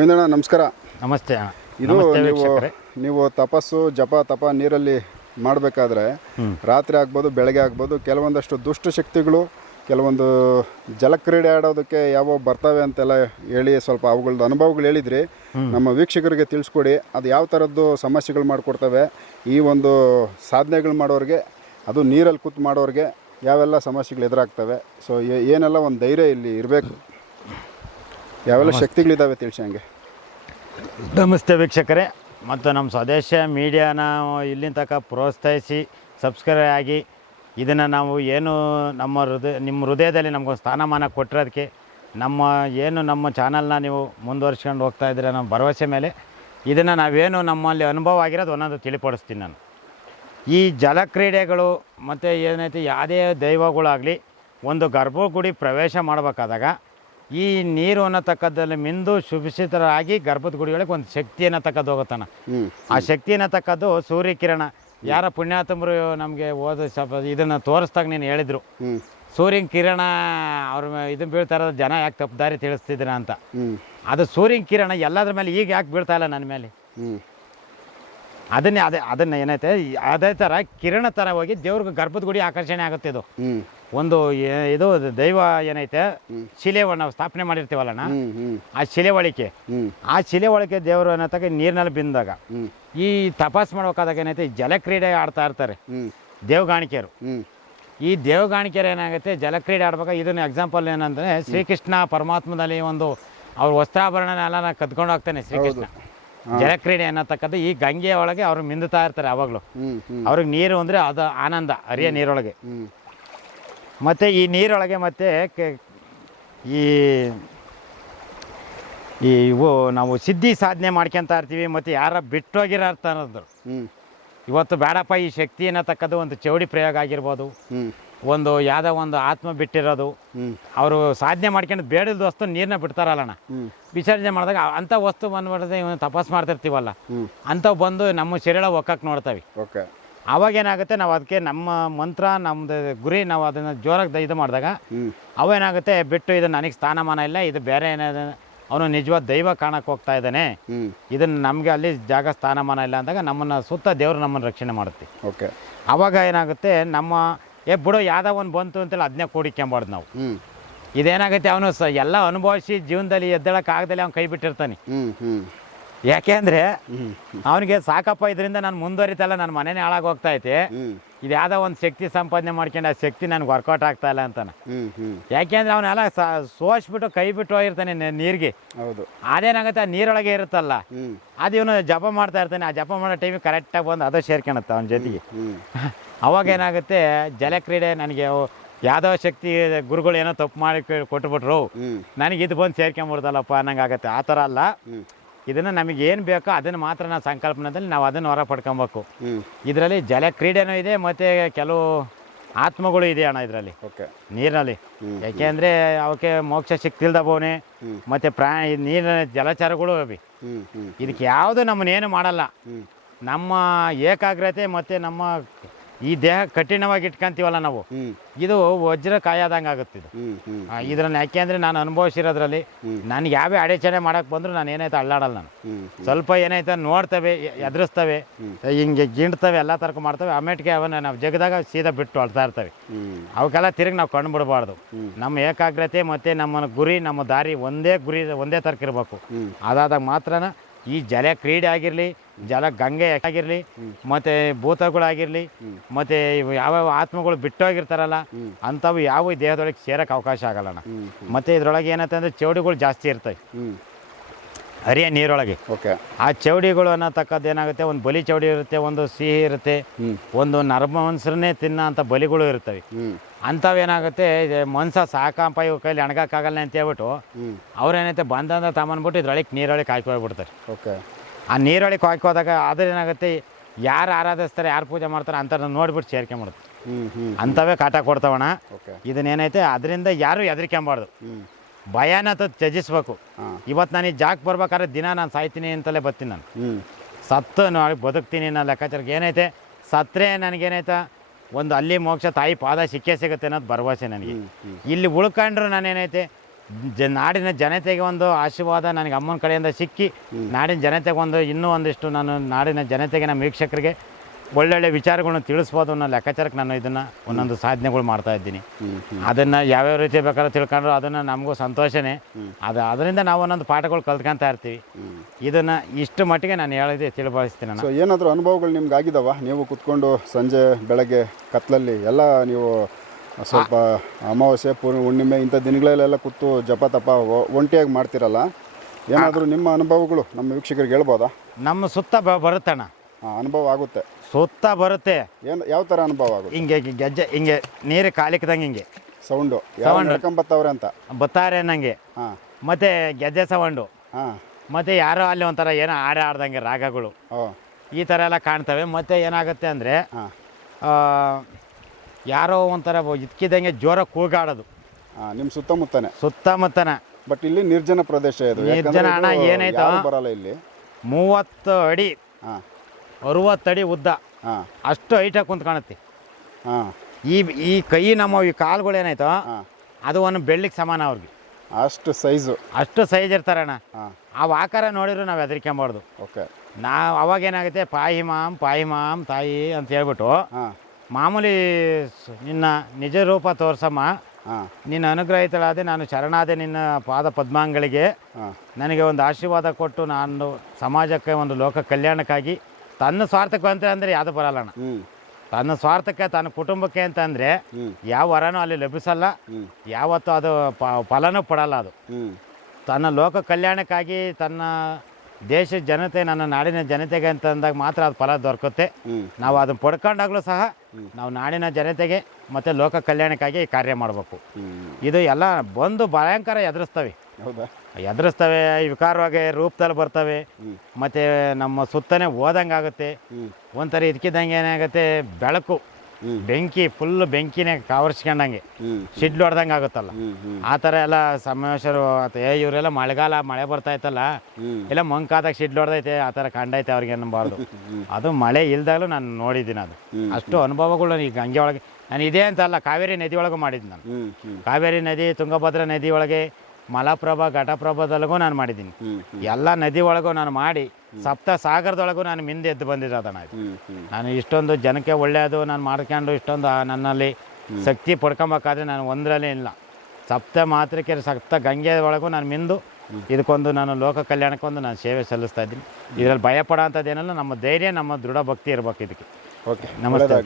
ಗೋವಿಂದಣ್ಣ ನಮಸ್ಕಾರ. ನಮಸ್ತೆ. ಇದು ನೀವು ತಪಸ್ಸು ಜಪ ನೀರಲ್ಲಿ ಮಾಡಬೇಕಾದ್ರೆ ರಾತ್ರಿ ಆಗ್ಬೋದು ಬೆಳಗ್ಗೆ ಆಗ್ಬೋದು ಕೆಲವೊಂದಷ್ಟು ದುಷ್ಟಶಕ್ತಿಗಳು ಕೆಲವೊಂದು ಜಲಕ್ರೀಡೆ ಆಡೋದಕ್ಕೆ ಯಾವ ಬರ್ತವೆ ಅಂತೆಲ್ಲ ಹೇಳಿ ಸ್ವಲ್ಪ ಅವುಗಳದ್ದು ಅನುಭವಗಳು ಹೇಳಿದ್ರಿ. ನಮ್ಮ ವೀಕ್ಷಕರಿಗೆ ತಿಳಿಸ್ಕೊಡಿ, ಅದು ಯಾವ ಥರದ್ದು ಸಮಸ್ಯೆಗಳು ಮಾಡಿಕೊಡ್ತವೆ, ಈ ಒಂದು ಸಾಧನೆಗಳು ಮಾಡೋರಿಗೆ, ಅದು ನೀರಲ್ಲಿ ಕೂತು ಮಾಡೋರಿಗೆ ಯಾವೆಲ್ಲ ಸಮಸ್ಯೆಗಳು ಎದುರಾಗ್ತವೆ. ಸೊ ಏನೆಲ್ಲ ಒಂದು ಧೈರ್ಯ ಇಲ್ಲಿ ಇರಬೇಕು, ಯಾವೆಲ್ಲ ಶಕ್ತಿಗಳಿದ್ದಾವೆ ತಿಳಿಸಿ ಹಂಗೆ. ನಮಸ್ತೆ ವೀಕ್ಷಕರೇ, ಮತ್ತು ನಮ್ಮ ಸ್ವದೇಶ ಮೀಡಿಯಾನ ಇಲ್ಲಿನ ತನಕ ಪ್ರೋತ್ಸಾಹಿಸಿ ಸಬ್ಸ್ಕ್ರೈಬ್ ಆಗಿ ಇದನ್ನು ನಾವು ಏನು ನಿಮ್ಮ ಹೃದಯದಲ್ಲಿ ನಮಗೊಂದು ಸ್ಥಾನಮಾನ ಕೊಟ್ಟಿರೋದಕ್ಕೆ ನಮ್ಮ ಚಾನಲ್ನ ನೀವು ಮುಂದುವರ್ಸ್ಕೊಂಡು ಹೋಗ್ತಾ ಇದ್ದೀರ ನಮ್ಮ ಭರವಸೆ ಮೇಲೆ ಇದನ್ನು ನಾವೇನು ನಮ್ಮಲ್ಲಿ ಅನುಭವ ಆಗಿರೋದು ಒಂದೊಂದು ತಿಳಿಪಡಿಸ್ತೀನಿ ನಾನು. ಈ ಜಲಕ್ರೀಡೆಗಳು ಮತ್ತು ಏನೈತೆ ಯಾವುದೇ ದೈವಗಳಾಗಲಿ ಒಂದು ಗರ್ಭಗುಡಿ ಪ್ರವೇಶ ಮಾಡಬೇಕಾದಾಗ ಈ ನೀರು ಅನ್ನತಕ್ಕದ್ದಲ್ಲಿ ಮಿಂದು ಶುಭಿಸಿತರಾಗಿ ಗರ್ಭದ ಗುಡಿಯೊಳಗೆ ಒಂದು ಶಕ್ತಿ ಅನ್ನತಕ್ಕದ್ದು ಹೋಗುತ್ತಾನ. ಆ ಶಕ್ತಿ ಅನ್ನತಕ್ಕದ್ದು ಸೂರ್ಯಕಿರಣ. ಯಾರ ಪುಣ್ಯಾತಮರು ನಮಗೆ ಓದ ಸ್ವಲ್ಪ ಇದನ್ನು ತೋರಿಸ್ದಾಗ ನೀನು ಹೇಳಿದರು, ಸೂರ್ಯನ ಕಿರಣ ಅವ್ರ ಇದನ್ನು ಬೀಳ್ತಾ ಇರೋದು ಜನ ಯಾಕೆ ತಪ್ಪು ದಾರಿ ತಿಳಿಸ್ತಿದ್ದೀರ ಅಂತ. ಅದು ಸೂರ್ಯನ ಕಿರಣ ಎಲ್ಲದ್ರ ಮೇಲೆ ಈಗ ಯಾಕೆ ಬೀಳ್ತಾ ಇಲ್ಲ ನನ್ನ ಮೇಲೆ, ಅದನ್ನ ಏನೈತೆ ಅದೇ ಥರ ಕಿರಣ ಥರ ಹೋಗಿ ದೇವ್ರಿಗೆ ಗರ್ಭದ ಗುಡಿ ಆಕರ್ಷಣೆ ಆಗುತ್ತೆ. ಇದು ಒಂದು ಇದು ದೈವ ಏನೈತೆ ಶಿಲೆ ನಾವು ಸ್ಥಾಪನೆ ಮಾಡಿರ್ತೀವಲ್ಲಣ್ಣ, ಆ ಶಿಲೆ ಒಳಗೆ ದೇವರು ಅನ್ನತಕ್ಕ ನೀರಿನಲ್ಲಿ ಬಿಂದಾಗ ಈ ತಪಾಸ್ ಮಾಡ್ಬೇಕಾದಾಗ ಏನೈತೆ ಜಲಕ್ರೀಡೆ ಆಡ್ತಾ ಇರ್ತಾರೆ ದೇವಗಾಣಿಕೆಯರು. ಈ ದೇವಗಾಣಿಕೆಯರು ಏನಾಗುತ್ತೆ ಜಲಕ್ರೀಡೆ ಆಡ್ಬೇಕಾಗ ಇದನ್ನ ಎಕ್ಸಾಂಪಲ್ ಏನಂದ್ರೆ ಶ್ರೀಕೃಷ್ಣ ಪರಮಾತ್ಮದಲ್ಲಿ ಒಂದು ಅವ್ರ ವಸ್ತ್ರಾಭರಣ ಎಲ್ಲ ಕದ್ಕೊಂಡು ಹೋಗ್ತಾನೆ ಶ್ರೀಕೃಷ್ಣ. ಜಲಕ್ರೀಡೆ ಅನ್ನತಕ್ಕದ್ದು ಈ ಗಂಗೆಯ ಒಳಗೆ ಅವ್ರು ಮಿಂದುತ್ತಾ ಇರ್ತಾರೆ ಯಾವಾಗಲೂ. ಅವ್ರಿಗೆ ನೀರು ಅಂದರೆ ಅದು ಆನಂದ, ಹರಿಯ ನೀರೊಳಗೆ. ಮತ್ತು ಈ ನೀರೊಳಗೆ ಮತ್ತು ಇವು ನಾವು ಸಿದ್ಧಿ ಸಾಧನೆ ಮಾಡ್ಕೊತಾ ಇರ್ತೀವಿ. ಮತ್ತು ಯಾರ ಬಿಟ್ಟೋಗಿರೋದು ಇವತ್ತು ಬೇಡಪ್ಪ ಈ ಶಕ್ತಿ ಅನ್ನತಕ್ಕದ್ದು ಒಂದು ಚೌಡಿ ಪ್ರಯೋಗ ಆಗಿರ್ಬೋದು, ಒಂದು ಯಾವುದೋ ಒಂದು ಆತ್ಮ ಬಿಟ್ಟಿರೋದು, ಅವರು ಸಾಧನೆ ಮಾಡ್ಕೊಂಡು ಬೇಡದ ವಸ್ತು ನೀರನ್ನ ಬಿಡ್ತಾರಲ್ಲಣ್ಣ, ವಿಸರ್ಜನೆ ಮಾಡಿದಾಗ ಅಂಥ ವಸ್ತು ಬಂದ್ಬಿಡದೆ ಇವನು ತಪಾಸ್ ಮಾಡ್ತಿರ್ತೀವಲ್ಲ, ಅಂಥವು ಬಂದು ನಮ್ಮ ಶರೀರ ಒಕ್ಕಕ್ಕೆ ನೋಡ್ತವೆ. ಅವಾಗೇನಾಗುತ್ತೆ ನಾವು ಅದಕ್ಕೆ ನಮ್ಮ ಮಂತ್ರ ನಮ್ಮದು ಗುರಿ ನಾವು ಅದನ್ನು ಜೋರಾಗಿ ಇದು ಮಾಡಿದಾಗ ಅವೇನಾಗುತ್ತೆ ಬಿಟ್ಟು ಇದು ನನಗೆ ಸ್ಥಾನಮಾನ ಇಲ್ಲ, ಇದು ಬೇರೆ ಏನಾದ ಅವನು ನಿಜವಾದ ದೈವ ಕಾಣಕ್ಕೆ ಹೋಗ್ತಾ ಇದ್ದಾನೆ, ಇದನ್ನು ನಮಗೆ ಅಲ್ಲಿ ಜಾಗ ಸ್ಥಾನಮಾನ ಇಲ್ಲ ಅಂದಾಗ ನಮ್ಮನ್ನು ಸುತ್ತ ದೇವರು ನಮ್ಮನ್ನು ರಕ್ಷಣೆ ಮಾಡುತ್ತೆ. ಅವಾಗ ಏನಾಗುತ್ತೆ ನಮ್ಮ ಬಿಡೋ ಯಾವುದೋ ಒಂದು ಬಂತು ಅಂತೇಳಿ ಅದನ್ನೇ ಕೂಡಿಕೊಂಬಾರ್ದು ನಾವು. ಇದೇನಾಗುತ್ತೆ ಅವನು ಎಲ್ಲ ಅನುಭವಿಸಿ ಜೀವನದಲ್ಲಿ ಎದ್ದೇಳಕ್ಕಾಗದಲ್ಲಿ ಅವ್ನು ಕೈ ಬಿಟ್ಟಿರ್ತಾನೆ. ಯಾಕೆ ಅಂದರೆ ಅವನಿಗೆ ಸಾಕಪ್ಪ ಇದರಿಂದ ನಾನು ಮುಂದುವರಿತಲ್ಲ, ನನ್ನ ಮನೆನೇ ಹಾಳಾಗಿ ಹೋಗ್ತಾ ಐತೆ, ಇದು ಯಾವುದೋ ಒಂದು ಶಕ್ತಿ ಸಂಪಾದನೆ ಮಾಡ್ಕೊಂಡು ಆ ಶಕ್ತಿ ನನಗೆ ವರ್ಕೌಟ್ ಆಗ್ತಾ ಇಲ್ಲ ಅಂತಾನೆ. ಯಾಕೆಂದ್ರೆ ಅವನೆಲ್ಲ ಸೋಸ್ಬಿಟ್ಟು ಕೈ ಬಿಟ್ಟು ಹೋಗಿರ್ತಾನೆ ನೀರಿಗೆ. ಅದೇನಾಗುತ್ತೆ ಆ ನೀರೊಳಗೆ ಇರುತ್ತಲ್ಲ, ಅದು ಇವನು ಜಪ ಮಾಡ್ತಾ ಇರ್ತಾನೆ. ಆ ಜಪ ಮಾಡೋ ಟೈಮಿಗೆ ಕರೆಕ್ಟಾಗಿ ಬಂದು ಅದು ಸೇರ್ಕೊಳುತ್ತೆ ಅವನ ಜೊತೆಗೆ. ಅವಾಗ ಏನಾಗುತ್ತೆ ಜಲಕ್ರೀಡೆ ನನಗೆ ಯಾವುದೋ ಶಕ್ತಿ ಗುರುಗಳು ಏನೋ ತಪ್ಪು ಮಾಡಿ ಕೊಟ್ಬಿಟ್ರು, ನನಗೆ ಇದು ಬಂದು ಸೇರ್ಕೊಂಬಿಡ್ದಲ್ಲಪ್ಪ ಅನ್ನಂಗೆ ಆಗುತ್ತೆ. ಆ ಥರ ಅಲ್ಲ, ಇದನ್ನು ನಮಗೆ ಏನು ಬೇಕೋ ಅದನ್ನು ಮಾತ್ರ ನಾವು ಸಂಕಲ್ಪನದಲ್ಲಿ ನಾವು ಅದನ್ನು ಹೊರ ಪಡ್ಕೊಬೇಕು. ಇದರಲ್ಲಿ ಜಲಕ್ರೀಡೆನೂ ಇದೆ ಮತ್ತು ಕೆಲವು ಆತ್ಮಗಳು ಇದೆ ಅಣ್ಣ ಇದರಲ್ಲಿ ನೀರಿನಲ್ಲಿ. ಯಾಕೆಂದರೆ ಅವಕ್ಕೆ ಮೋಕ್ಷ ಸಿಕ್ತಿಲ್ದಬೋನೆ ಮತ್ತು ನೀರಿನ ಜಲಚರಗಳು ಅವಿ. ಇದಕ್ಕೆ ಯಾವುದು ನಮ್ಮನ್ನೇನು ಮಾಡಲ್ಲ. ನಮ್ಮ ಏಕಾಗ್ರತೆ ಮತ್ತು ನಮ್ಮ ಈ ದೇಹ ಕಠಿಣವಾಗಿ ಇಟ್ಕೊಂತೀವಲ್ಲ ನಾವು, ಇದು ವಜ್ರ ಕಾಯಾದಂಗೆ ಆಗುತ್ತೆ ಇದು ಇದರಲ್ಲಿ. ಯಾಕೆಂದರೆ ನಾನು ಅನುಭವಿಸಿರೋದ್ರಲ್ಲಿ ನನಗೆ ಯಾವೇ ಅಡೆಚಣೆ ಮಾಡೋಕ್ಕೆ ಬಂದರೂ ನಾನು ಏನಾಯ್ತು ಅಳ್ಳಾಡಲ್ಲ. ನಾನು ಸ್ವಲ್ಪ ಏನಾಯ್ತು ನೋಡ್ತವೆ, ಎದುರಿಸ್ತವೆ, ಹಿಂಗೆ ಗಿಂಡ್ತವೆ, ಎಲ್ಲ ತರಕ ಮಾಡ್ತವೆ. ಆಮೇಟಿಗೆ ಅವನ್ನ ನಾವು ಜಗದಾಗ ಸೀದಾ ಬಿಟ್ಟು ಅಳ್ತಾ ಇರ್ತವೆ. ಅವಕ್ಕೆಲ್ಲ ತಿರುಗಿ ನಾವು ಕಣ್ಣು ಬಿಡಬಾರ್ದು. ನಮ್ಮ ಏಕಾಗ್ರತೆ ಮತ್ತು ನಮ್ಮ ಗುರಿ, ನಮ್ಮ ದಾರಿ ಒಂದೇ ಗುರಿ, ಒಂದೇ ತರಕ ಇರಬೇಕು. ಅದಾದಾಗ ಮಾತ್ರನ ಈ ಜಲ ಕ್ರೀಡೆ ಆಗಿರಲಿ, ಜಲ ಗಂಗೆ ಆಗಿರಲಿ, ಮತ್ತು ಭೂತಗಳಾಗಿರಲಿ, ಮತ್ತು ಯಾವ್ಯಾವ ಆತ್ಮಗಳು ಬಿಟ್ಟೋಗಿರ್ತಾರಲ್ಲ ಅಂಥವು ಯಾವ ದೇಹದೊಳಗೆ ಸೇರೋಕ್ಕೆ ಅವಕಾಶ ಆಗಲ್ಲಣ್ಣ. ಮತ್ತು ಇದರೊಳಗೆ ಏನಂತ ಅಂದರೆ ಚೌಡಿಗಳು ಜಾಸ್ತಿ ಇರ್ತವೆ ಹರಿಯ ನೀರೊಳಗೆ. ಆ ಚೌಡಿಗಳು ಅನ್ನತಕ್ಕದ್ದು ಏನಾಗುತ್ತೆ, ಒಂದು ಬಲಿ ಚೌಡಿ ಇರುತ್ತೆ, ಒಂದು ಸಿಹಿ ಇರುತ್ತೆ, ಒಂದು ನರಮಾಂಸರನ್ನೇ ತಿನ್ನೋ ಅಂಥ ಬಲಿಗಳು ಇರ್ತವೆ. ಅಂಥವೇನಾಗುತ್ತೆ ಮನ್ಸ ಸಾಕಪ್ಪ ಇವ್ರ ಕೈಲಿ ಅಣಗಕ್ಕಾಗಲ್ಲ ಅಂತ ಹೇಳ್ಬಿಟ್ಟು ಅವ್ರೇನೈತೆ ಬಂದಂದ್ರೆ ತಗೊಂಡ್ಬಿಟ್ಟು ಇದ್ರೊಳಗೆ ನೀರೊಳಗೆ ಕಾಯ್ಕೋಗ್ಬಿಡ್ತಾರೆ. ಆ ನೀರೊಳಗೆ ಕಾಯ್ಕೋದಾಗ ಅದೇನಾಗುತ್ತೆ, ಯಾರು ಆರಾಧಿಸ್ತಾರೆ, ಯಾರು ಪೂಜೆ ಮಾಡ್ತಾರೆ ಅಂಥವ್ರನ್ನ ನೋಡ್ಬಿಟ್ಟು ಸೇರ್ಕೊಂಬಿಡುತ್ತೆ. ಅಂಥವೇ ಕಾಟ ಕೊಡ್ತಾವಣ. ಇದನ್ನೇನೈತೆ ಅದರಿಂದ ಯಾರು ಹೆದರ್ಕೊಂಬಾರ್ದು, ಭಯನ ತ್ಯಜಿಸ್ಬೇಕು. ಇವತ್ತು ನಾನು ಈ ಜಾಗಕ್ಕೆ ಬರ್ಬೇಕಾದ್ರೆ ದಿನ ನಾನು ಸಾಯ್ತೀನಿ ಅಂತಲೇ ಬರ್ತೀನಿ. ನಾನು ಸತ್ತು ನೋಡಿ ಬದುಕ್ತೀನಿ ಅನ್ನೋ ಲೆಕ್ಕಾಚಾರಕ್ಕೆ ಏನೈತೆ, ಸತ್ತರೆ ನನಗೇನೈತೆ ಒಂದು ಅಲ್ಲಿ ಮೋಕ್ಷ ತಾಯಿ ಪಾದ ಸಿಕ್ಕೇ ಸಿಗುತ್ತೆ ಅನ್ನೋದು ಭರವಸೆ ನನಗೆ. ಇಲ್ಲಿ ಉಳ್ಕೊಂಡ್ರು ನಾನೇನೈತೆ ನಾಡಿನ ಜನತೆಗೆ ಒಂದು ಆಶೀರ್ವಾದ ನನಗೆ ಅಮ್ಮನ ಕಡೆಯಿಂದ ಸಿಕ್ಕಿ ನಾಡಿನ ಜನತೆಗೆ ಒಂದು ಇನ್ನೂ ಒಂದಿಷ್ಟು ನಾನು ನಾಡಿನ ಜನತೆಗೆ ನಮ್ಮ ವೀಕ್ಷಕರಿಗೆ ಒಳ್ಳೊಳ್ಳೆ ವಿಚಾರಗಳನ್ನ ತಿಳಿಸ್ಬೋದು ಅನ್ನೋ ಲೆಕ್ಕಾಚಾರಕ್ಕೆ ನಾನು ಇದನ್ನು ಒಂದೊಂದು ಸಾಧನೆಗಳು ಮಾಡ್ತಾ ಇದ್ದೀನಿ. ಅದನ್ನು ಯಾವ್ಯಾವ ರೀತಿ ಬೇಕಾದ್ರೂ ತಿಳ್ಕೊಂಡ್ರು ಅದನ್ನು ನಮಗೂ ಸಂತೋಷನೇ. ಅದರಿಂದ ನಾವು ಒಂದೊಂದು ಪಾಠಗಳು ಕಲ್ತ್ಕೊತಾ ಇರ್ತೀವಿ. ಇದನ್ನು ಇಷ್ಟು ಮಟ್ಟಿಗೆ ನಾನು ಹೇಳಿದೆ ತಿಳಿಬಾಯಿಸ್ತೀನಿ ನಾನು. ಸೊ ಏನಾದರೂ ಅನುಭವಗಳು ನಿಮ್ಗೆ ಆಗಿದಾವ? ನೀವು ಕುತ್ಕೊಂಡು ಸಂಜೆ ಬೆಳಗ್ಗೆ ಕತ್ಲಲ್ಲಿ ಎಲ್ಲ ನೀವು ಸ್ವಲ್ಪ ಅಮಾವಾಸ್ಯೆ ಹುಣ್ಣಿಮೆ ಇಂಥ ದಿನಗಳಲ್ಲೆಲ್ಲ ಕೂತು ಜಪ ತಪ ಒಂಟಿಯಾಗಿ ಮಾಡ್ತಿರಲ್ಲ, ಏನಾದರೂ ನಿಮ್ಮ ಅನುಭವಗಳು ನಮ್ಮ ವೀಕ್ಷಕರಿಗೆ ಹೇಳ್ಬೋದಾ? ನಮ್ಮ ಸುತ್ತ ಬರುತ್ತಣ್ಣ, ಅನುಭವ ಆಗುತ್ತೆ. ಸುತ್ತ ಬರುತ್ತೆ. ಏನು ಯಾವ ಥರ ಅನುಭವ ಆಗುತ್ತೆ? ಹಿಂಗೆ ಗೆಜ್ಜೆ ಹಿಂಗೆ ನೀರು ಕಾಲಿಕ್ದಂಗೆ ಹಿಂಗೆ ಸೌಂಡು ನಡ್ಕೊಂಬತ್ತವ್ರೆ ಅಂತ ಬತ್ತಾರೆ ನನಗೆ. ಮತ್ತು ಗೆಜ್ಜೆ ಸೌಂಡು, ಹಾಂ, ಮತ್ತು ಯಾರೋ ಅಲ್ಲಿ ಒಂಥರ ಏನೋ ಆಡ್ದಂಗೆ ರಾಗಗಳು ಈ ಥರ ಎಲ್ಲ ಕಾಣ್ತವೆ. ಮತ್ತು ಏನಾಗುತ್ತೆ ಅಂದರೆ ಯಾರೋ ಒಂಥರ ಇದ್ಕಿದಂಗೆ ಜೋರ ಕೂಗಾಡೋದು ನಿಮ್ಮ ಸುತ್ತಮುತ್ತನ. ಬಟ್ ಇಲ್ಲಿ ನಿರ್ಜನ ಪ್ರದೇಶ ಇದು. ನಿರ್ಜನ ಅಣ್ಣ ಏನಾಯ್ತು, ಬರಲ್ಲ ಇಲ್ಲಿ. 30 ಅಡಿ 60 ಅಡಿ ಉದ್ದ, ಅಷ್ಟು ಹೈಟಾಗಿ ಕುಂತ್ ಕಾಣುತ್ತೆ. ಈ ಕೈ ನಮ್ಮ ಈ ಕಾಲುಗಳು ಏನಾಯ್ತು ಅದು ಒಂದು ಬೆಳ್ಳಿಗೆ ಸಮಾನ ಅವ್ರಿಗೆ. ಅಷ್ಟು ಸೈಜ್ ಇರ್ತಾರಣ್ಣ. ಆ ಆಕಾರ ನೋಡಿದ್ರು ನಾವು ಹೆದರ್ಕೊಂಬಾರ್ದು. ನಾವು ಅವಾಗೇನಾಗುತ್ತೆ, ಪಾಯಿ ಮಾಮ್ ತಾಯಿ ಅಂತ ಹೇಳ್ಬಿಟ್ಟು ಮಾಮೂಲಿ ನಿನ್ನ ನಿಜ ರೂಪ ತೋರ್ಸಮ್ಮ, ನಿನ್ನ ಅನುಗ್ರಹಿತಳಾದೆ, ನಾನು ಶರಣಾದೆ ನಿನ್ನ ಪಾದ ಪದ್ಮಾಂಗಳಿಗೆ, ನನಗೆ ಒಂದು ಆಶೀರ್ವಾದ ಕೊಟ್ಟು ನಾನು ಸಮಾಜಕ್ಕೆ ಒಂದು ಲೋಕ ಕಲ್ಯಾಣಕ್ಕಾಗಿ ತನ್ನ ಸ್ವಾರ್ಥಕ್ಕೆ ಅಂತ ಅಂದರೆ ಯಾವುದು ಬರಲ್ಲಣ್ಣ. ತನ್ನ ಸ್ವಾರ್ಥಕ್ಕೆ ತನ್ನ ಕುಟುಂಬಕ್ಕೆ ಅಂತಂದರೆ ಯಾವ ವರನೂ ಅಲ್ಲಿ ಲಭಿಸಲ್ಲ, ಯಾವತ್ತೂ ಅದು ಫಲನೂ ಪಡಲ್ಲ. ಅದು ತನ್ನ ಲೋಕ ಕಲ್ಯಾಣಕ್ಕಾಗಿ ತನ್ನ ದೇಶದ ಜನತೆ, ನನ್ನ ನಾಡಿನ ಜನತೆಗೆ ಅಂತ ಅಂದಾಗ ಮಾತ್ರ ಅದು ಫಲ ದೊರಕುತ್ತೆ. ನಾವು ಅದನ್ನು ಪಡ್ಕೊಂಡಾಗಲೂ ಸಹ ನಾವು ನಾಡಿನ ಜನತೆಗೆ ಮತ್ತು ಲೋಕ ಕಲ್ಯಾಣಕ್ಕಾಗಿ ಕಾರ್ಯ ಮಾಡಬೇಕು. ಇದು ಎಲ್ಲ ಬಂದು ಭಯಂಕರ ಎದುರಿಸ್ತವೆ, ವಿಕಾರವಾಗಿ ರೂಪದಲ್ಲಿ ಬರ್ತವೆ. ಮತ್ತು ನಮ್ಮ ಸುತ್ತನೇ ಓದಂಗಾಗುತ್ತೆ. ಒಂಥರ ಇದಕ್ಕಿದ್ದಂಗೆ ಏನಾಗುತ್ತೆ, ಬೆಳಕು ಬೆಂಕಿ ಫುಲ್ ಬೆಂಕಿನೇ ಕಾವರ್ಸ್ಕೊಂಡಂಗೆ ಶಿಡ್ಲು ಹೊಡೆದಂಗೆ ಆಗುತ್ತಲ್ಲ, ಆ ಥರ ಎಲ್ಲ ಸಮಾವೇಶರು ಇವರೆಲ್ಲ ಮಳೆ ಬರ್ತಾ ಇತ್ತಲ್ಲ, ಎಲ್ಲ ಮಂಕಾದಾಗ ಶಿಡ್ಲು ಹೊಡೆದೈತೆ, ಆ ಥರ ಕಂಡೈತೆ ಅವ್ರಿಗೆ ಅನ್ನಬಾರ್ದು. ಅದು ಮಳೆ ಇಲ್ದಾಗಲೂ ನಾನು ನೋಡಿದ್ದೀನಿ. ಅದು ಅಷ್ಟು ಅನುಭವಗಳು ಈಗ ಗಂಗೆ ಒಳಗೆ ನಾನು ಇದೆ ಅಂತ ಅಲ್ಲ, ಕಾವೇರಿ ನದಿ ಒಳಗೆ ಮಾಡಿದ್ದೀನಿ ನಾನು. ಕಾವೇರಿ ನದಿ, ತುಂಗಭದ್ರಾ ನದಿ ಒಳಗೆ, ಮಲಪ್ರಭಾ, ಘಟಪ್ರಭಾದೊಳಗೂ ನಾನು ಮಾಡಿದ್ದೀನಿ. ಎಲ್ಲ ನದಿ ಒಳಗೂ ನಾನು ಮಾಡಿ ಸಪ್ತ ಸಾಗರದೊಳಗೂ ನಾನು ಮಿಂದೆ ಎದ್ದು ಬಂದಿರೋದಣ್ಣ. ನಾನು ಇಷ್ಟೊಂದು ಜನಕ್ಕೆ ಒಳ್ಳೆಯದು ನಾನು ಮಾಡ್ಕೊಂಡು ಇಷ್ಟೊಂದು ನನ್ನಲ್ಲಿ ಶಕ್ತಿ ಪಡ್ಕೊಬೇಕಾದ್ರೆ ನಾನು ಒಂದರಲ್ಲೇ ಇಲ್ಲ, ಸಪ್ತ ಮಾತ್ರಕ್ಕೆ ಸಪ್ತ ಗಂಗೆ ಒಳಗೂ ನಾನು ಮಿಂದು ಇದಕ್ಕೊಂದು ನಾನು ಲೋಕ ಕಲ್ಯಾಣಕ್ಕೊಂದು ನಾನು ಸೇವೆ ಸಲ್ಲಿಸ್ತಾ ಇದ್ದೀನಿ. ಇದರಲ್ಲಿ ಭಯಪಡೋ ಅಂಥದ್ದೇನಲ್ಲ, ನಮ್ಮ ಧೈರ್ಯ, ನಮ್ಮ ದೃಢ ಭಕ್ತಿ ಇರಬೇಕು ಇದಕ್ಕೆ. ಓಕೆ, ನಮಸ್ಕಾರ.